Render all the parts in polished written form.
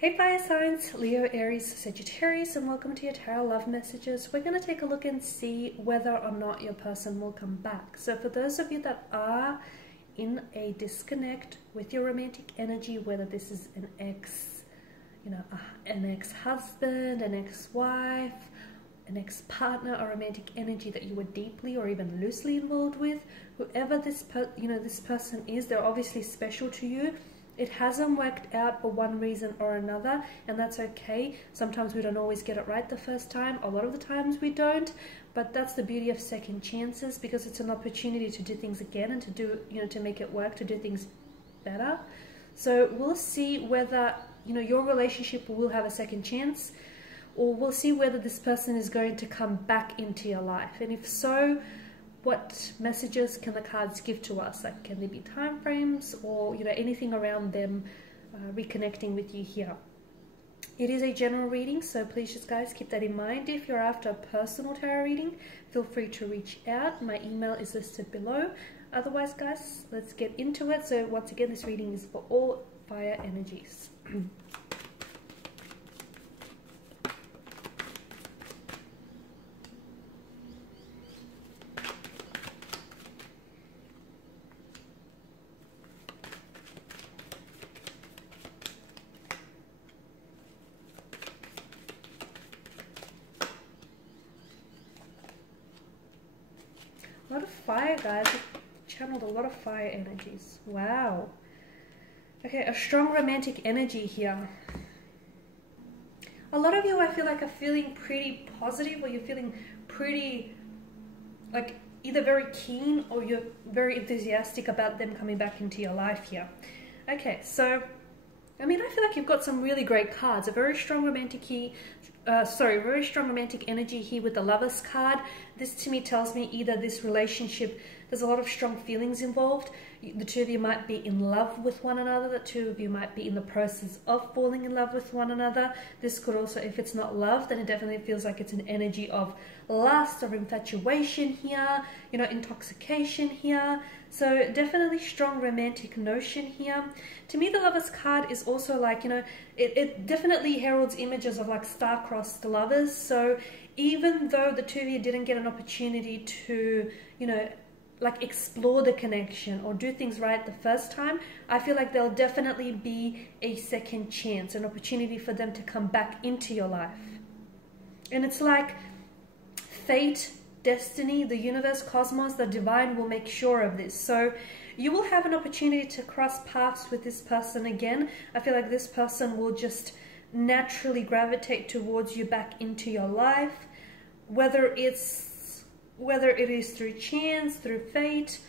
Hey fire signs, Leo, Aries, Sagittarius, and welcome to your tarot love messages. We're going to take a look and see whether or not your person will come back. So for those of you that are in a disconnect with your romantic energy, whether this is an ex, an ex-husband, an ex-wife, an ex-partner, or romantic energy that you were deeply or even loosely involved with, whoever this person is, they're obviously special to you. It hasn't worked out for one reason or another, and that's okay. Sometimes we don't always get it right the first time. A lot of the times we don't, but that's the beauty of second chances, because it's an opportunity to do things again and to do, to make it work, to do things better. So we'll see whether, your relationship will have a second chance, or we'll see whether this person is going to come back into your life. And if so, what messages can the cards give to us? Like, can there be time frames or anything around them reconnecting with you here? It is a general reading, so please just guys keep that in mind. If you're after a personal tarot reading, feel free to reach out. My email is listed below. Otherwise guys, let's get into it. So once again, this reading is for all fire energies. A lot of fire, guys. I've channeled a lot of fire energies. Wow. Okay, a strong romantic energy here. A lot of you, I feel like, are feeling pretty positive, or you're feeling pretty, like, either very keen or you're very enthusiastic about them coming back into your life here. Okay, so, I feel like you've got some really great cards. A very strong romantic very strong romantic energy here with the Lovers card. This to me tells me either this relationship, there's a lot of strong feelings involved. The two of you might be in love with one another. The two of you might be in the process of falling in love with one another. This could also, if it's not love, then it definitely feels like it's an energy of lust or infatuation here, intoxication here. So definitely strong romantic notion here. To me, the Lovers card is also like, it definitely heralds images of like star-crossed lovers. So even though the two of you didn't get an opportunity to, like explore the connection or do things right the first time, I feel like there'll definitely be a second chance, an opportunity for them to come back into your life. And it's like fate, destiny, the universe, cosmos, the divine will make sure of this. So you will have an opportunity to cross paths with this person again. I feel like this person will just naturally gravitate towards you back into your life, whether it is through chance, through fate,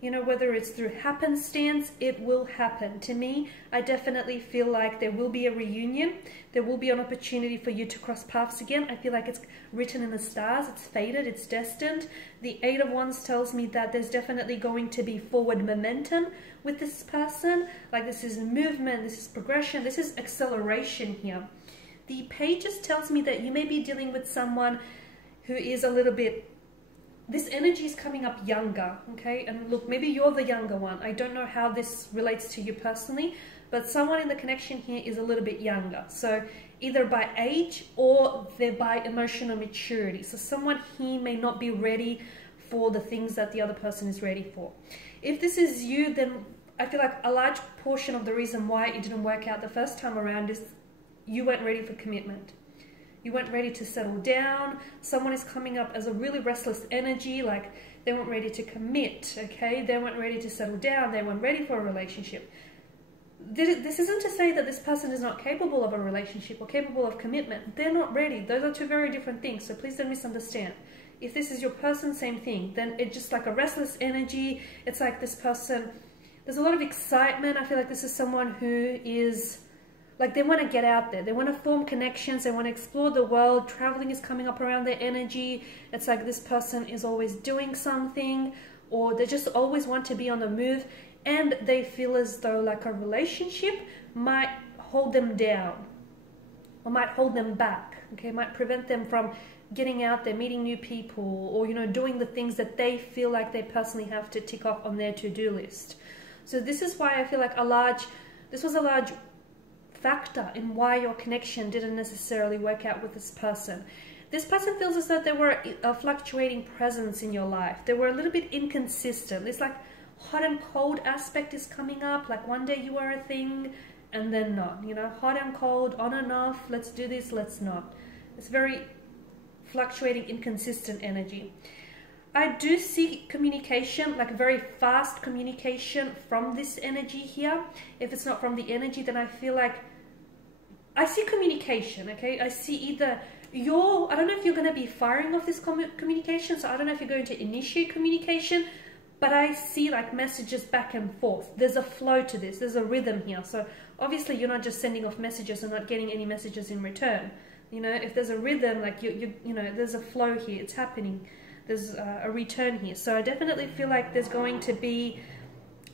whether it's through happenstance, it will happen. To me, I definitely feel like there will be a reunion. There will be an opportunity for you to cross paths again. I feel like it's written in the stars. It's fated. It's destined. The Eight of Wands tells me that there's definitely going to be forward momentum with this person. Like, this is movement. This is progression. This is acceleration here. The Pages tells me that you may be dealing with someone who is a little bit, this energy is coming up younger, okay? And look, maybe you're the younger one. I don't know how this relates to you personally, but someone in the connection here is a little bit younger. So either by age or they're by emotional maturity. So someone here may not be ready for the things that the other person is ready for. If this is you, then I feel like a large portion of the reason why it didn't work out the first time around is you weren't ready for commitment. You weren't ready to settle down. Someone is coming up as a really restless energy, like they weren't ready to commit, okay? They weren't ready to settle down. They weren't ready for a relationship. This isn't to say that this person is not capable of a relationship or capable of commitment. They're not ready. Those are two very different things, so please don't misunderstand. If this is your person, same thing. Then it's just like a restless energy. It's like this person, there's a lot of excitement. I feel like this is someone who is, like, they want to get out there. They want to form connections. They want to explore the world. Traveling is coming up around their energy. It's like this person is always doing something, or they just always want to be on the move. And they feel as though like a relationship might hold them down or might hold them back. Okay, might prevent them from getting out there, meeting new people, or, doing the things that they feel like they personally have to tick off on their to-do list. So this is why I feel like this was a large factor in why your connection didn't necessarily work out with this person. This person feels as though they were a fluctuating presence in your life. They were a little bit inconsistent. This like hot and cold aspect is coming up. Like one day you were a thing and then not. You know, hot and cold, on and off. Let's do this, let's not. It's very fluctuating, inconsistent energy. I do see communication, like very fast communication from this energy here. If it's not from the energy, then I feel like I see communication, okay? I see either I don't know if you're going to be firing off this communication, so I don't know if you're going to initiate communication, but I see like messages back and forth. There's a flow to this. There's a rhythm here. So obviously you're not just sending off messages and not getting any messages in return. You know, if there's a rhythm, like you know, there's a flow here. It's happening. There's a return here. So I definitely feel like there's going to be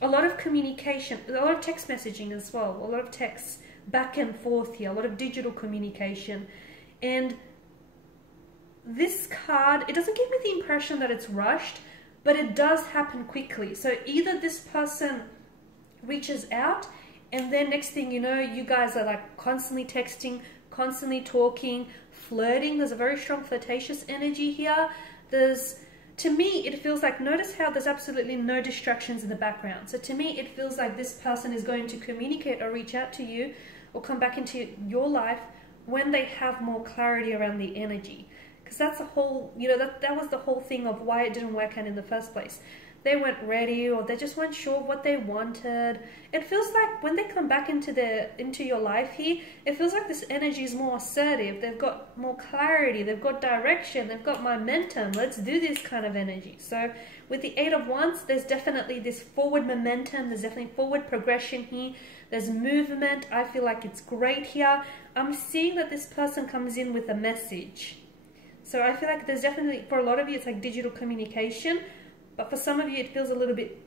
a lot of communication, a lot of text messaging as well, a lot of texts back and forth here, a lot of digital communication. And this card, it doesn't give me the impression that it's rushed, but it does happen quickly. So either this person reaches out and then next thing you know, you guys are like constantly texting, constantly talking, flirting. There's a very strong flirtatious energy here. To me, it feels like, notice how there's absolutely no distractions in the background. So to me, it feels like this person is going to communicate or reach out to you or come back into your life when they have more clarity around the energy. Because that's the whole, you know, that was the whole thing of why it didn't work out in the first place. They weren't ready, or they just weren't sure what they wanted. It feels like when they come back into your life here, it feels like this energy is more assertive. They've got more clarity, they've got direction, they've got momentum. Let's do this kind of energy. So with the Eight of Wands, there's definitely this forward momentum. There's definitely forward progression here. There's movement. I feel like it's great here. I'm seeing that this person comes in with a message. So I feel like there's definitely, for a lot of you, it's like digital communication. But for some of you, it feels a little bit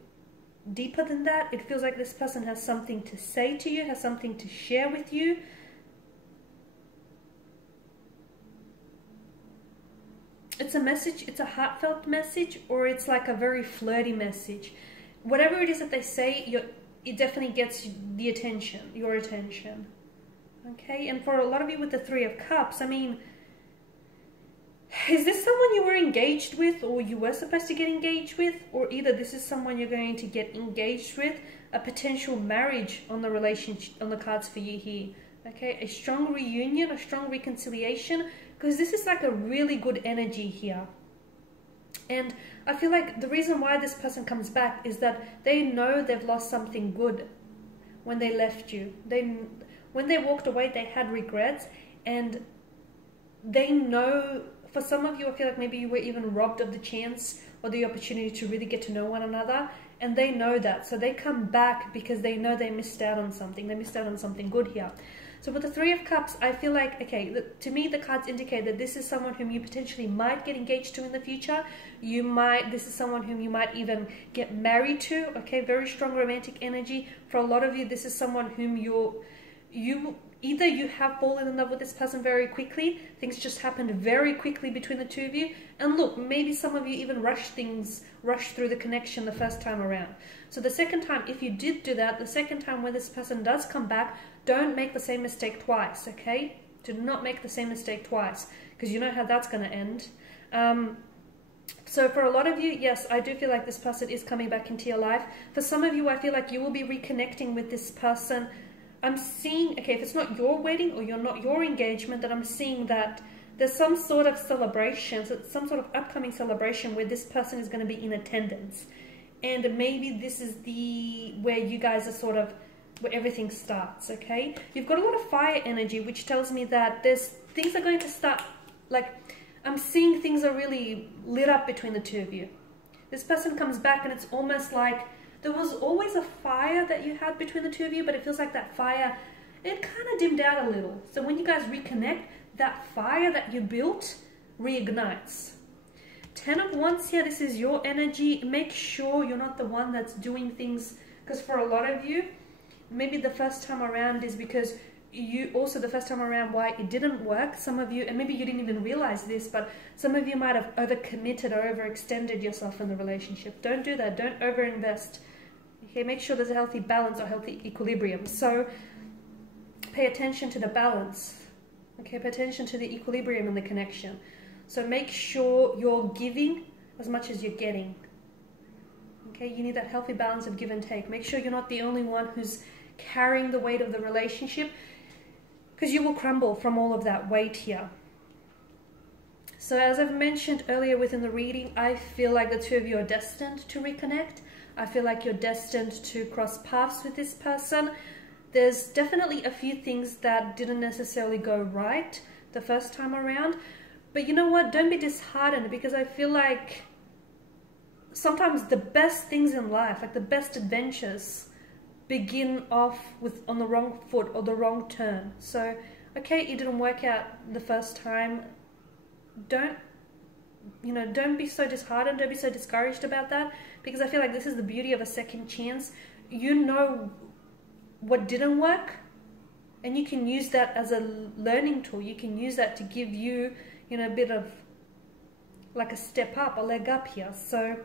deeper than that. It feels like this person has something to say to you, has something to share with you. It's a message, it's a heartfelt message, or it's like a very flirty message. Whatever it is that they say, it definitely gets the attention, your attention. Okay, and for a lot of you with the Three of Cups, I mean, is this someone you were engaged with, or you were supposed to get engaged with, or either this is someone you're going to get engaged with, a potential marriage on the relationship, on the cards for you here. Okay, a strong reunion, a strong reconciliation, because this is like a really good energy here. And I feel like the reason why this person comes back is that they know they've lost something good when they left you. When they walked away, they had regrets, and they know. For some of you, I feel like maybe you were even robbed of the chance or the opportunity to really get to know one another, and they know that. So they come back because they know they missed out on something. They missed out on something good here. So with the Three of Cups, I feel like, okay, to me the cards indicate that this is someone whom you potentially might get engaged to in the future. This is someone whom you might even get married to. Okay, very strong romantic energy. For a lot of you, this is someone whom either you have fallen in love with this person very quickly, things just happened very quickly between the two of you, and look, maybe some of you even rushed through the connection the first time around. So the second time, if you did do that, the second time when this person does come back, don't make the same mistake twice, okay? Do not make the same mistake twice, because you know how that's going to end. So for a lot of you, yes, I do feel like this person is coming back into your life. For some of you, I feel like you will be reconnecting with this person. I'm seeing, okay, if it's not your wedding or not your engagement, then I'm seeing that there's some sort of celebration, some sort of upcoming celebration where this person is going to be in attendance. And maybe this is where you guys are sort of, where everything starts, okay? You've got a lot of fire energy, which tells me that things are going to start, like, I'm seeing things are really lit up between the two of you. This person comes back and it's almost like, there was always a fire that you had between the two of you, but it feels like that fire, it kind of dimmed out a little. So when you guys reconnect, that fire that you built reignites. 10 of Wands here, this is your energy. Make sure you're not the one that's doing things, because for a lot of you, maybe the first time around is because the first time around why it didn't work. Some of you, and maybe you didn't even realize this, but some of you might have overcommitted or overextended yourself in the relationship. Don't do that. Don't overinvest. Okay, make sure there's a healthy balance or healthy equilibrium. So pay attention to the balance. Okay, pay attention to the equilibrium and the connection. So make sure you're giving as much as you're getting. Okay, you need that healthy balance of give and take. Make sure you're not the only one who's carrying the weight of the relationship, because you will crumble from all of that weight here. So as I've mentioned earlier within the reading, I feel like the two of you are destined to reconnect. I feel like you're destined to cross paths with this person. There's definitely a few things that didn't necessarily go right the first time around. But you know what? Don't be disheartened, because I feel like sometimes the best things in life, like the best adventures, begin off on the wrong foot or the wrong turn. So, okay, it didn't work out the first time. Don't be so disheartened. Don't be so discouraged about that, because I feel like this is the beauty of a second chance. You know what didn't work, and you can use that as a learning tool. You can use that to give you, a bit of like a step up, a leg up here. So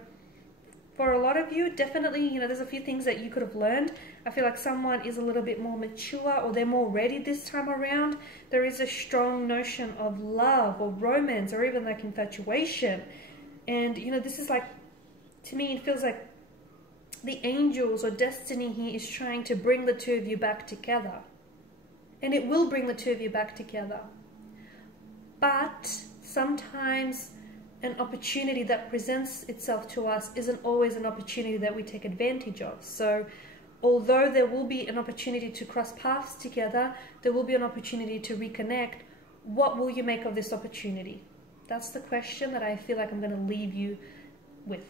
for a lot of you, definitely, there's a few things that you could have learned. I feel like someone is a little bit more mature, or they're more ready this time around. There is a strong notion of love or romance, or even like infatuation. And, this is like, to me, it feels like the angels or destiny here is trying to bring the two of you back together. And it will bring the two of you back together. But sometimes an opportunity that presents itself to us isn't always an opportunity that we take advantage of. So although there will be an opportunity to cross paths together, there will be an opportunity to reconnect. What will you make of this opportunity? That's the question that I feel like I'm going to leave you with.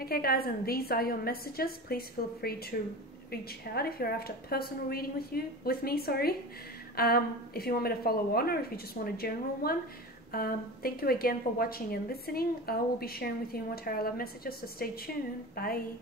Okay guys, and these are your messages. Please feel free to reach out if you're after a personal reading with me. If you want me to follow on, or if you just want a general one. Thank you again for watching and listening. I will be sharing with you more tarot love messages, so stay tuned. Bye.